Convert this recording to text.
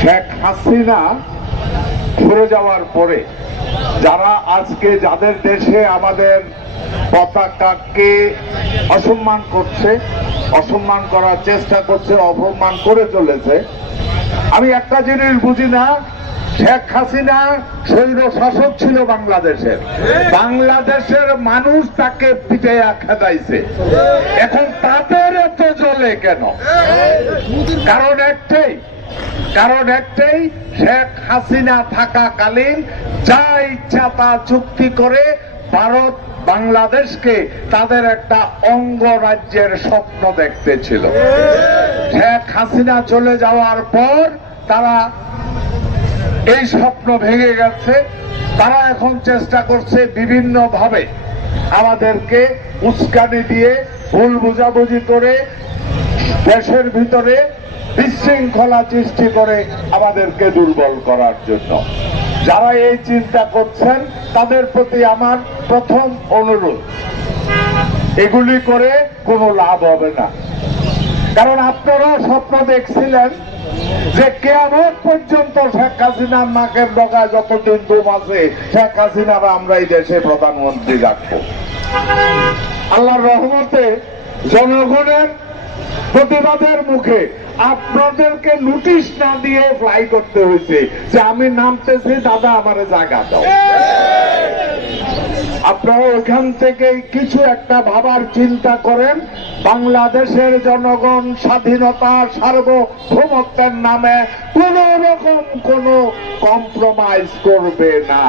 শেখ হাসিনা ঘুরে যাওয়ার পরে যারা আজকে যাদের দেশে আমাদের পতাকাকে অসম্মান করছে, অসম্মান করার চেষ্টা করছে, অপমান করে চলেছে, আমি একটা জিনিস বুঝি না, শেখ হাসিনা শৈল শাসক ছিল বাংলাদেশের। বাংলাদেশের মানুষ তাকে পিটাইয়া খেদাইছে। এখন তাদের এত জ্বলে কেন? কারণ একটাই কারণ একটাই, শেখ হাসিনা থাকাকালীন যা ইচ্ছা তা চুক্তি করে ভারত বাংলাদেশকে তাদের একটা অঙ্গরাজ্যের স্বপ্ন দেখতে ছিল। শেখ হাসিনা চলে যাওয়ার পর তারা এই স্বপ্ন ভেঙে গেছে। তারা এখন চেষ্টা করছে বিভিন্ন ভাবে আমাদেরকে উস্কানি দিয়ে ভুল বুঝাবুঝি করে দেশের ভিতরে বিশৃঙ্খলা সৃষ্টি করে আমাদেরকে দুর্বল করার জন্য। যারা এই চিন্তা করছেন, তাদের প্রতি আমার প্রথম অনুরোধ, এগুলি করে কোনো লাভ হবে না। কারণ আপনারা স্বপ্ন দেখছিলেন যে কেমন পর্যন্ত শেখ হাসিনার নাকের ডগায় যতদিন দুম আছে, শেখ হাসিনার আমরা এই দেশে প্রধানমন্ত্রী রাখব। আল্লাহর রহমতে জনগণের প্রতিবাদের মুখে আপনাদেরকে নোটিশ না দিয়ে ফ্লাই করতে হয়েছে যে আমি নামতেছি, দাদা আমারে জায়গা দাও। আপনারা ওইখান থেকে কিছু একটা ভাবার চিন্তা করেন। বাংলাদেশের জনগণ স্বাধীনতা সার্বভৌমত্বের নামে কোন রকম কোন কম্প্রোমাইজ করবে না।